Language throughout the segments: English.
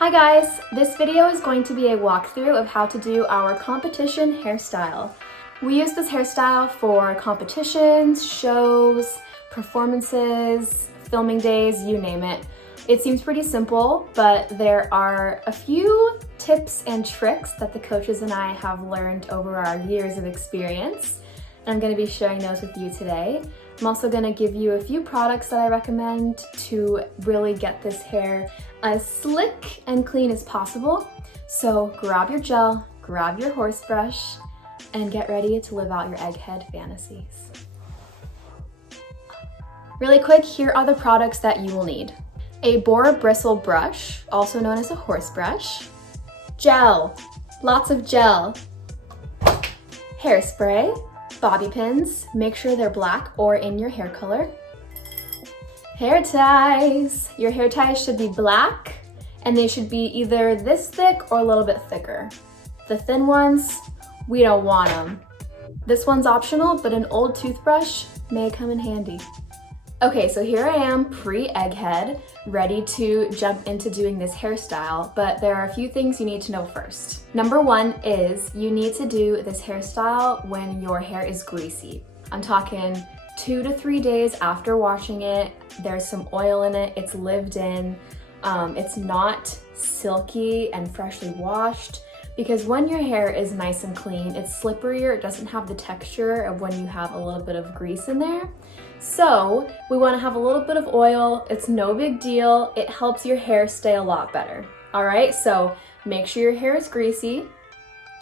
Hi guys! This video is going to be a walkthrough of how to do our competition hairstyle. We use this hairstyle for competitions, shows, performances, filming days, you name it. It seems pretty simple, but there are a few tips and tricks that the coaches and I have learned over our years of experience. And I'm going to be sharing those with you today. I'm also going to give you a few products that I recommend to really get this hair as slick and clean as possible. So grab your gel, grab your horse brush, and get ready to live out your egghead fantasies. Really quick, here are the products that you will need. A boar bristle brush, also known as a horse brush. Gel, lots of gel. Hairspray, bobby pins, make sure they're black or in your hair color. Hair ties. Your hair ties should be black and they should be either this thick or a little bit thicker. The thin ones, we don't want them. This one's optional, but an old toothbrush may come in handy. Okay, so here I am pre-egghead, ready to jump into doing this hairstyle, but there are a few things you need to know first. Number one is you need to do this hairstyle when your hair is greasy. I'm talking 2 to 3 days after washing it. There's some oil in it, it's lived in, it's not silky and freshly washed, because when your hair is nice and clean, it's slipperier, it doesn't have the texture of when you have a little bit of grease in there. So we want to have a little bit of oil, it's no big deal, it helps your hair stay a lot better. All right, so make sure your hair is greasy,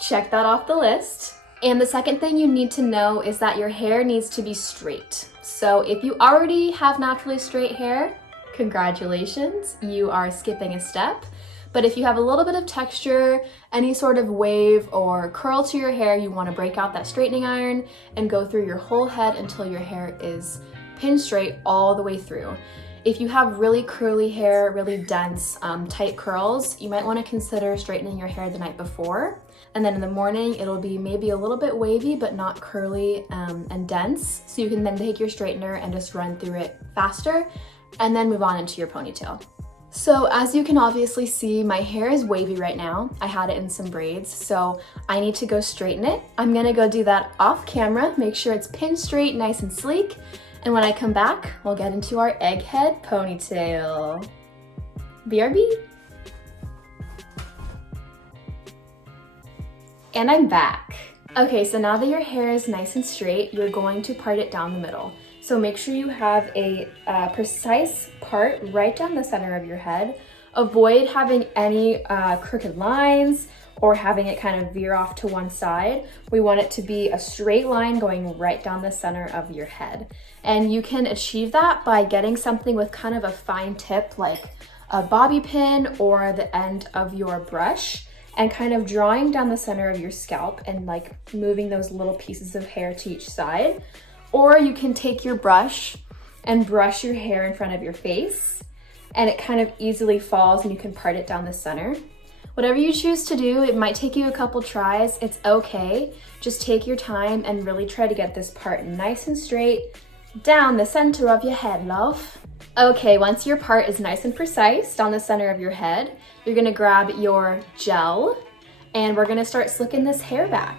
check that off the list. And the second thing you need to know is that your hair needs to be straight. So if you already have naturally straight hair, congratulations, you are skipping a step. But if you have a little bit of texture, any sort of wave or curl to your hair, you want to break out that straightening iron and go through your whole head until your hair is pin straight all the way through. If you have really curly hair, really dense, tight curls, you might want to consider straightening your hair the night before. And then in the morning, it'll be maybe a little bit wavy, but not curly and dense. So you can then take your straightener and just run through it faster and then move on into your ponytail. So as you can obviously see, my hair is wavy right now. I had it in some braids, so I need to go straighten it. I'm gonna go do that off camera, make sure it's pin straight, nice and sleek. And when I come back, we'll get into our egghead ponytail. BRB. And I'm back. Okay, so now that your hair is nice and straight, you're going to part it down the middle. So make sure you have a precise part right down the center of your head. Avoid having any crooked lines or having it kind of veer off to one side. We want it to be a straight line going right down the center of your head. And you can achieve that by getting something with kind of a fine tip like a bobby pin or the end of your brush and kind of drawing down the center of your scalp and like moving those little pieces of hair to each side. Or you can take your brush and brush your hair in front of your face and it kind of easily falls and you can part it down the center. Whatever you choose to do, it might take you a couple tries, it's okay. Just take your time and really try to get this part nice and straight down the center of your head, love. Okay, once your part is nice and precise down the center of your head, you're gonna grab your gel and we're gonna start slicking this hair back.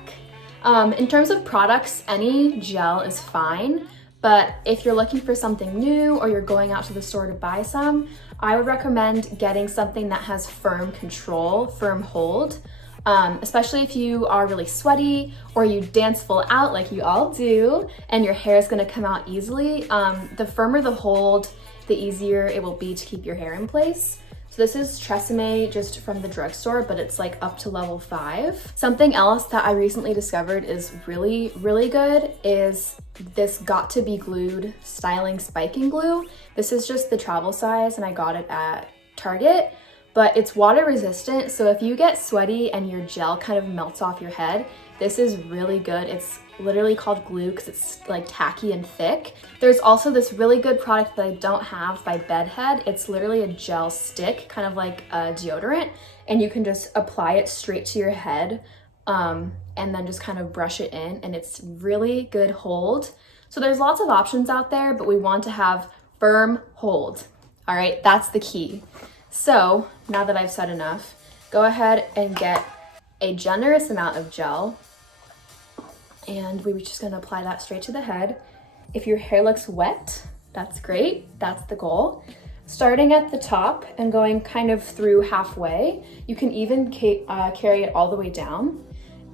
In terms of products, any gel is fine, but if you're looking for something new or you're going out to the store to buy some, I would recommend getting something that has firm control, firm hold, especially if you are really sweaty or you dance full out like you all do and your hair is gonna come out easily. The firmer the hold, the easier it will be to keep your hair in place. So this is Tresemme just from the drugstore, but it's like up to level 5. Something else that I recently discovered is really, really good is this Got to Be Glued styling spiking glue. This is just the travel size and I got it at Target, but it's water resistant. So if you get sweaty and your gel kind of melts off your head, this is really good. It's literally called glue because it's like tacky and thick. There's also this really good product that I don't have by Bedhead. It's literally a gel stick, kind of like a deodorant, and you can just apply it straight to your head and then just kind of brush it in, and it's really good hold. So there's lots of options out there, but we want to have firm hold. All right, that's the key. So now that I've said enough, go ahead and get a generous amount of gel, and we're just gonna apply that straight to the head. If your hair looks wet, that's great, that's the goal. Starting at the top and going kind of through halfway, you can even carry it all the way down.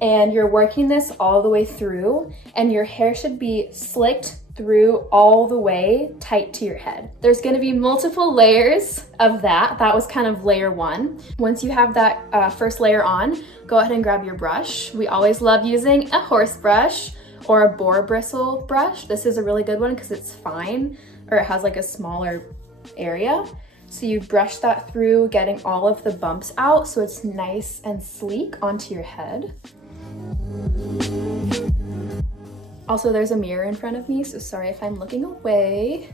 And you're working this all the way through, and your hair should be slicked through all the way tight to your head. There's gonna be multiple layers of that. That was kind of layer one. Once you have that first layer on, go ahead and grab your brush. We always love using a horse brush or a boar bristle brush. This is a really good one because it's fine, or it has like a smaller area. So you brush that through, getting all of the bumps out so it's nice and sleek onto your head. Also, there's a mirror in front of me, so sorry if I'm looking away.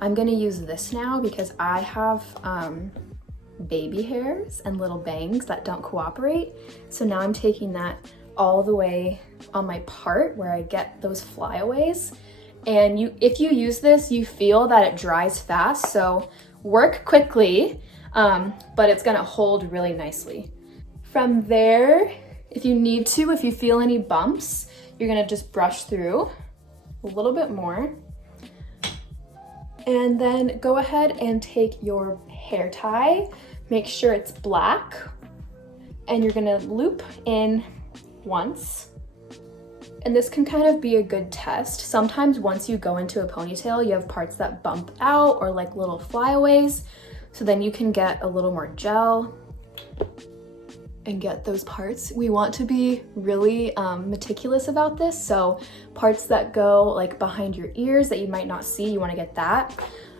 I'm gonna use this now because I have baby hairs and little bangs that don't cooperate. So now I'm taking that all the way on my part where I get those flyaways. And if you use this, you feel that it dries fast, so work quickly, but it's gonna hold really nicely. From there, if you need to, if you feel any bumps, you're gonna just brush through a little bit more. And then go ahead and take your hair tie, make sure it's black, and you're gonna loop in once. And this can kind of be a good test. Sometimes once you go into a ponytail, you have parts that bump out or like little flyaways. So then you can get a little more gel and get those parts. We want to be really meticulous about this. So parts that go like behind your ears that you might not see, you wanna get that.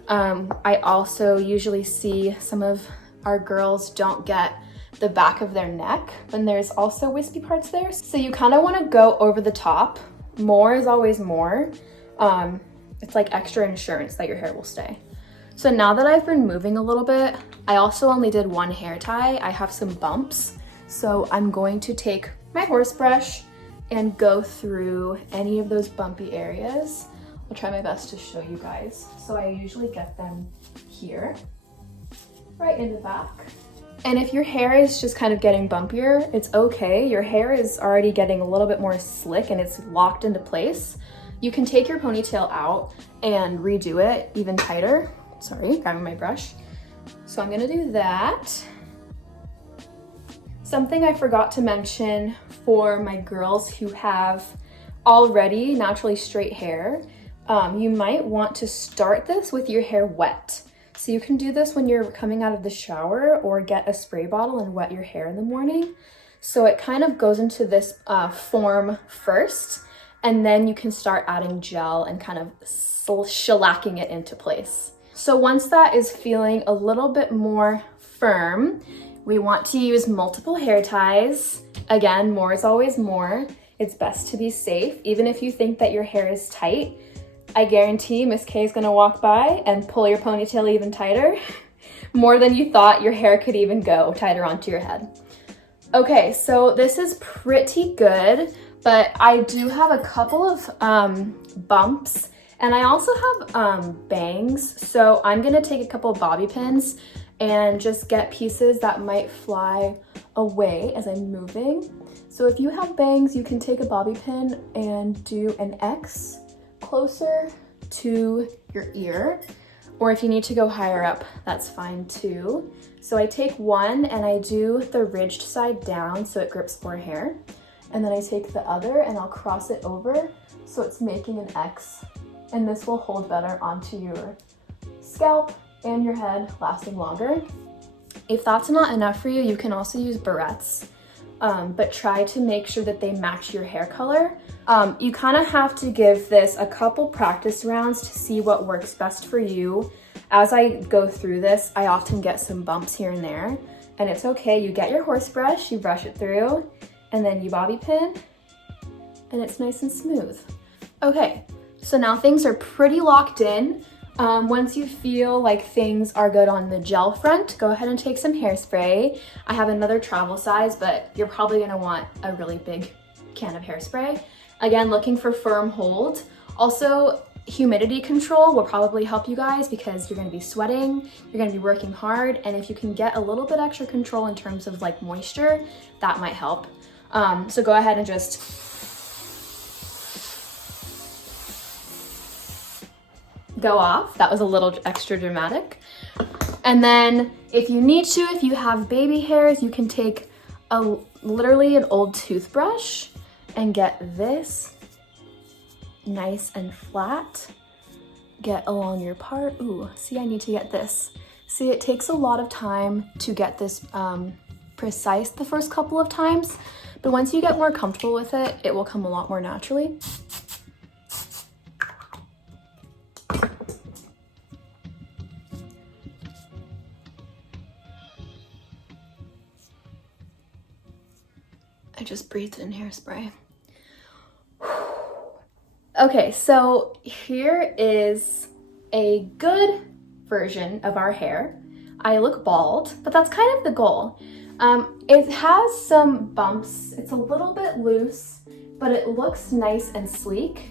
I also usually see some of our girls don't get the back of their neck, and there's also wispy parts there. So you kind of want to go over the top. More is always more. It's like extra insurance that your hair will stay. So now that I've been moving a little bit, I also only did one hair tie. I have some bumps. So I'm going to take my horse brush and go through any of those bumpy areas. I'll try my best to show you guys. So I usually get them here, right in the back. And if your hair is just kind of getting bumpier, it's okay. Your hair is already getting a little bit more slick and it's locked into place. You can take your ponytail out and redo it even tighter. Sorry, grabbing my brush. So I'm gonna do that. Something I forgot to mention for my girls who have already naturally straight hair, you might want to start this with your hair wet. So you can do this when you're coming out of the shower or get a spray bottle and wet your hair in the morning. So it kind of goes into this form first, and then you can start adding gel and kind of shellacking it into place. So once that is feeling a little bit more firm, we want to use multiple hair ties. Again, more is always more. It's best to be safe. Even if you think that your hair is tight, I guarantee Miss K is gonna walk by and pull your ponytail even tighter. More than you thought your hair could even go tighter onto your head. Okay, so this is pretty good, but I do have a couple of bumps, and I also have bangs. So I'm gonna take a couple of bobby pins and just get pieces that might fly away as I'm moving. So if you have bangs, you can take a bobby pin and do an X closer to your ear, or if you need to go higher up, that's fine too. So I take one and I do the ridged side down so it grips more hair, and then I take the other and I'll cross it over so it's making an X, and this will hold better onto your scalp and your head, lasting longer. If that's not enough for you, you can also use barrettes, but try to make sure that they match your hair color. You kind of have to give this a couple practice rounds to see what works best for you. As I go through this, I often get some bumps here and there, and it's okay. You get your horse brush, you brush it through, and then you bobby pin, and it's nice and smooth. Okay, so now things are pretty locked in. Once you feel like things are good on the gel front, go ahead and take some hairspray. I have another travel size, but you're probably gonna want a really big can of hairspray. Again, looking for firm hold. Also, humidity control will probably help you guys because you're going to be sweating, you're going to be working hard, and if you can get a little bit extra control in terms of like moisture, that might help. So go ahead and just go off. That was a little extra dramatic. And then if you need to, if you have baby hairs, you can take literally an old toothbrush and get this nice and flat. Get along your part. Ooh, see, I need to get this. See, it takes a lot of time to get this precise the first couple of times, but once you get more comfortable with it, it will come a lot more naturally. I just breathed in hairspray. Okay, so here is a good version of our hair. I look bald, but that's kind of the goal. It has some bumps. It's a little bit loose, but it looks nice and sleek.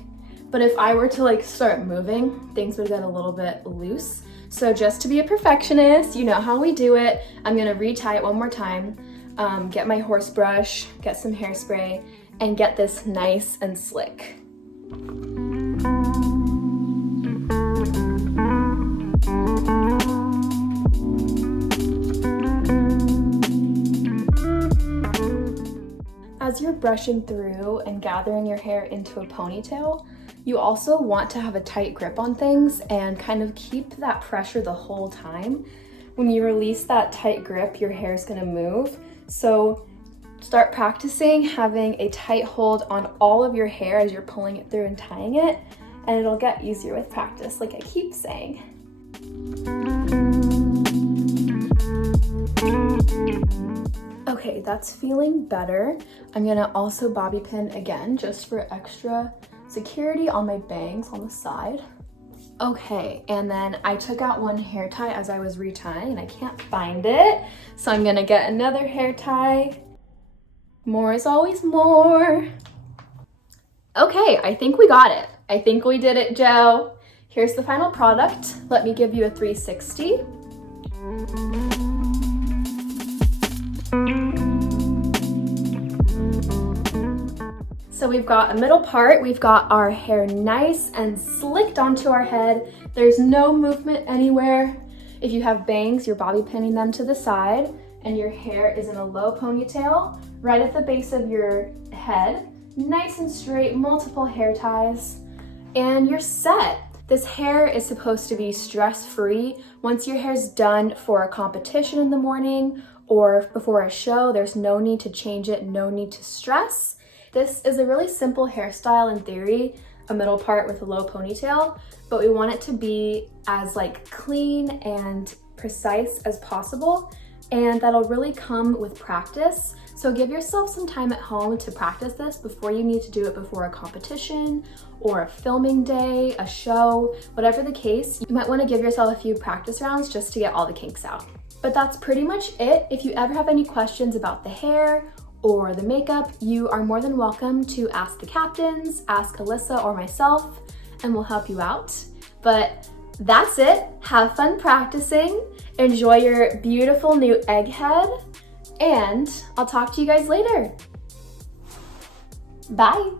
But if I were to like start moving, things would get a little bit loose. So just to be a perfectionist, you know how we do it. I'm gonna retie it one more time, get my horse brush, get some hairspray, and get this nice and slick. As you're brushing through and gathering your hair into a ponytail, you also want to have a tight grip on things and kind of keep that pressure the whole time. When you release that tight grip, your hair is going to move. So start practicing having a tight hold on all of your hair as you're pulling it through and tying it, and it'll get easier with practice, like I keep saying. Okay, that's feeling better. I'm gonna also bobby pin again, just for extra security on my bangs on the side. Okay, and then I took out one hair tie as I was retying and I can't find it. So I'm gonna get another hair tie. More is always more. Okay, I think we got it. I think we did it, Joe. Here's the final product. Let me give you a 360. So we've got a middle part, we've got our hair nice and slicked onto our head. There's no movement anywhere. If you have bangs, you're bobby pinning them to the side, and your hair is in a low ponytail right at the base of your head. Nice and straight, multiple hair ties, and you're set. This hair is supposed to be stress-free. Once your hair's done for a competition in the morning or before a show, there's no need to change it, no need to stress. This is a really simple hairstyle in theory, a middle part with a low ponytail, but we want it to be as like clean and precise as possible, and that'll really come with practice. So give yourself some time at home to practice this before you need to do it before a competition or a filming day, a show, whatever the case. You might want to give yourself a few practice rounds just to get all the kinks out. But that's pretty much it. If you ever have any questions about the hair or the makeup, you are more than welcome to ask the captains, ask Alyssa or myself, and we'll help you out. But that's it. Have fun practicing. Enjoy your beautiful new egg head, and I'll talk to you guys later. Bye.